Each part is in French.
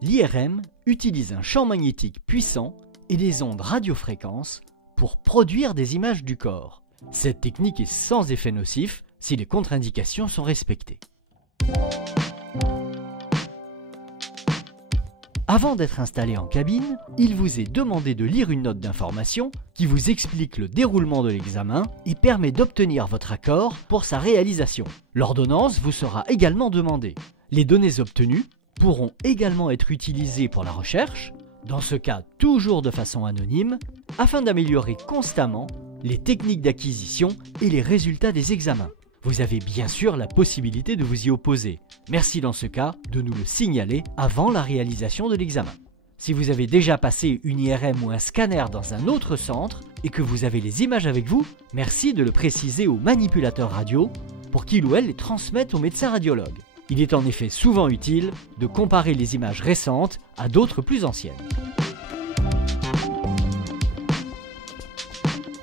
L'IRM utilise un champ magnétique puissant et des ondes radiofréquences pour produire des images du corps. Cette technique est sans effet nocif si les contre-indications sont respectées. Avant d'être installé en cabine, il vous est demandé de lire une note d'information qui vous explique le déroulement de l'examen et permet d'obtenir votre accord pour sa réalisation. L'ordonnance vous sera également demandée. Les données obtenues pourront également être utilisées pour la recherche, dans ce cas toujours de façon anonyme, afin d'améliorer constamment les techniques d'acquisition et les résultats des examens. Vous avez bien sûr la possibilité de vous y opposer. Merci dans ce cas de nous le signaler avant la réalisation de l'examen. Si vous avez déjà passé une IRM ou un scanner dans un autre centre et que vous avez les images avec vous, merci de le préciser au manipulateur radio pour qu'il ou elle les transmette au médecin radiologue. Il est en effet souvent utile de comparer les images récentes à d'autres plus anciennes.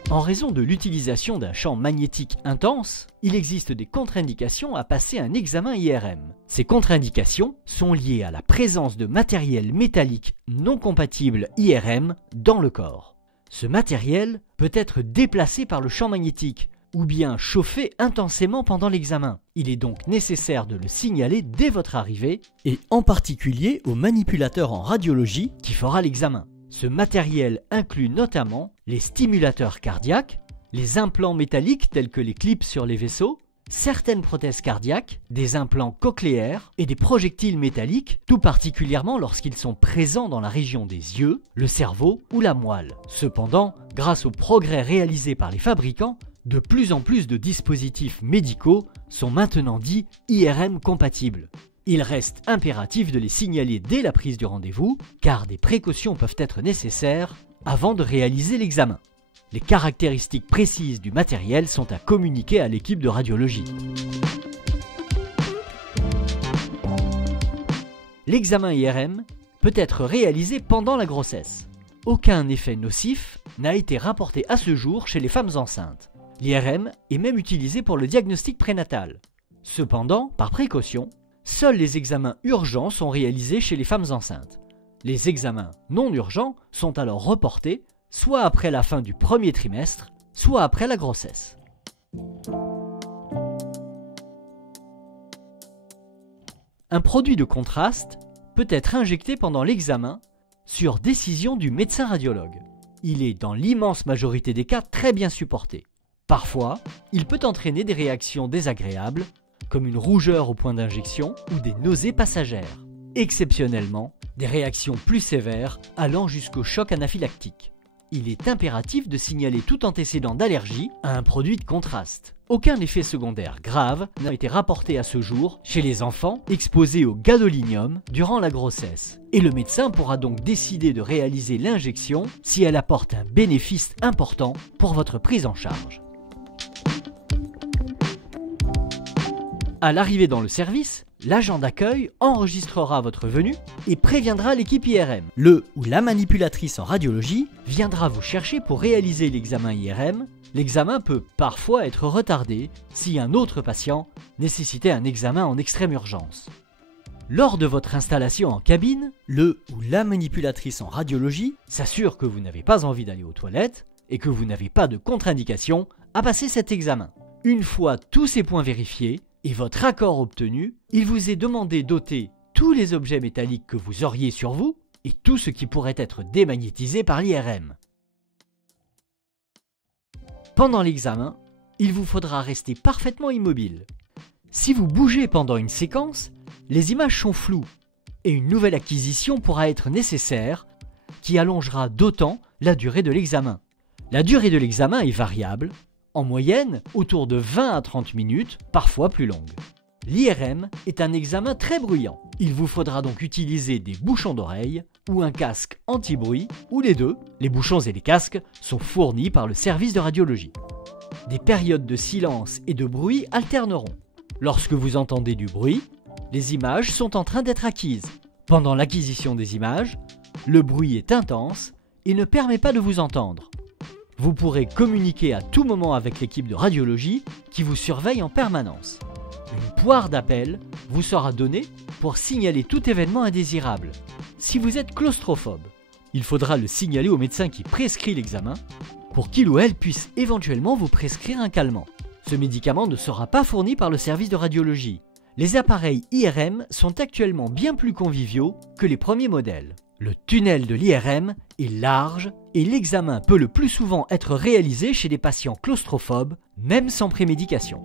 En raison de l'utilisation d'un champ magnétique intense, il existe des contre-indications à passer un examen IRM. Ces contre-indications sont liées à la présence de matériel métallique non compatible IRM dans le corps. Ce matériel peut être déplacé par le champ magnétique ou bien chauffé intensément pendant l'examen. Il est donc nécessaire de le signaler dès votre arrivée et en particulier au manipulateur en radiologie qui fera l'examen. Ce matériel inclut notamment les stimulateurs cardiaques, les implants métalliques tels que les clips sur les vaisseaux, certaines prothèses cardiaques, des implants cochléaires et des projectiles métalliques, tout particulièrement lorsqu'ils sont présents dans la région des yeux, le cerveau ou la moelle. Cependant, grâce aux progrès réalisés par les fabricants, de plus en plus de dispositifs médicaux sont maintenant dits IRM compatibles. Il reste impératif de les signaler dès la prise du rendez-vous, car des précautions peuvent être nécessaires avant de réaliser l'examen. Les caractéristiques précises du matériel sont à communiquer à l'équipe de radiologie. L'examen IRM peut être réalisé pendant la grossesse. Aucun effet nocif n'a été rapporté à ce jour chez les femmes enceintes. L'IRM est même utilisé pour le diagnostic prénatal. Cependant, par précaution, seuls les examens urgents sont réalisés chez les femmes enceintes. Les examens non urgents sont alors reportés soit après la fin du premier trimestre, soit après la grossesse. Un produit de contraste peut être injecté pendant l'examen sur décision du médecin radiologue. Il est dans l'immense majorité des cas très bien supporté. Parfois, il peut entraîner des réactions désagréables, comme une rougeur au point d'injection ou des nausées passagères. Exceptionnellement, des réactions plus sévères allant jusqu'au choc anaphylactique. Il est impératif de signaler tout antécédent d'allergie à un produit de contraste. Aucun effet secondaire grave n'a été rapporté à ce jour chez les enfants exposés au gadolinium durant la grossesse. Et le médecin pourra donc décider de réaliser l'injection si elle apporte un bénéfice important pour votre prise en charge. À l'arrivée dans le service, l'agent d'accueil enregistrera votre venue et préviendra l'équipe IRM. Le ou la manipulatrice en radiologie viendra vous chercher pour réaliser l'examen IRM. L'examen peut parfois être retardé si un autre patient nécessitait un examen en extrême urgence. Lors de votre installation en cabine, le ou la manipulatrice en radiologie s'assure que vous n'avez pas envie d'aller aux toilettes et que vous n'avez pas de contre-indication à passer cet examen. Une fois tous ces points vérifiés, et votre accord obtenu, il vous est demandé d'ôter tous les objets métalliques que vous auriez sur vous et tout ce qui pourrait être démagnétisé par l'IRM. Pendant l'examen, il vous faudra rester parfaitement immobile. Si vous bougez pendant une séquence, les images sont floues et une nouvelle acquisition pourra être nécessaire qui allongera d'autant la durée de l'examen. La durée de l'examen est variable, en moyenne autour de 20 à 30 minutes, parfois plus longue. L'IRM est un examen très bruyant. Il vous faudra donc utiliser des bouchons d'oreille ou un casque anti-bruit, ou les deux. Les bouchons et les casques sont fournis par le service de radiologie. Des périodes de silence et de bruit alterneront. Lorsque vous entendez du bruit, les images sont en train d'être acquises. Pendant l'acquisition des images, le bruit est intense et ne permet pas de vous entendre. Vous pourrez communiquer à tout moment avec l'équipe de radiologie qui vous surveille en permanence. Une poire d'appel vous sera donnée pour signaler tout événement indésirable. Si vous êtes claustrophobe, il faudra le signaler au médecin qui prescrit l'examen pour qu'il ou elle puisse éventuellement vous prescrire un calmant. Ce médicament ne sera pas fourni par le service de radiologie. Les appareils IRM sont actuellement bien plus conviviaux que les premiers modèles. Le tunnel de l'IRM est large et l'examen peut le plus souvent être réalisé chez des patients claustrophobes, même sans prémédication.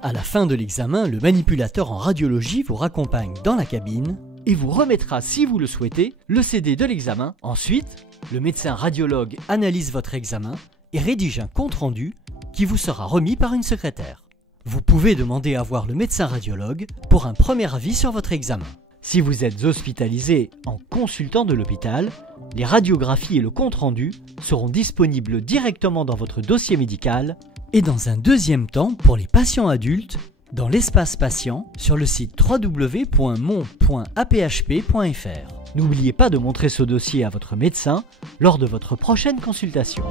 À la fin de l'examen, le manipulateur en radiologie vous raccompagne dans la cabine et vous remettra, si vous le souhaitez, le CD de l'examen. Ensuite, le médecin radiologue analyse votre examen et rédige un compte-rendu qui vous sera remis par une secrétaire. Vous pouvez demander à voir le médecin radiologue pour un premier avis sur votre examen. Si vous êtes hospitalisé en consultant de l'hôpital, les radiographies et le compte-rendu seront disponibles directement dans votre dossier médical et dans un deuxième temps pour les patients adultes dans l'espace patient sur le site www.mon.aphp.fr. N'oubliez pas de montrer ce dossier à votre médecin lors de votre prochaine consultation.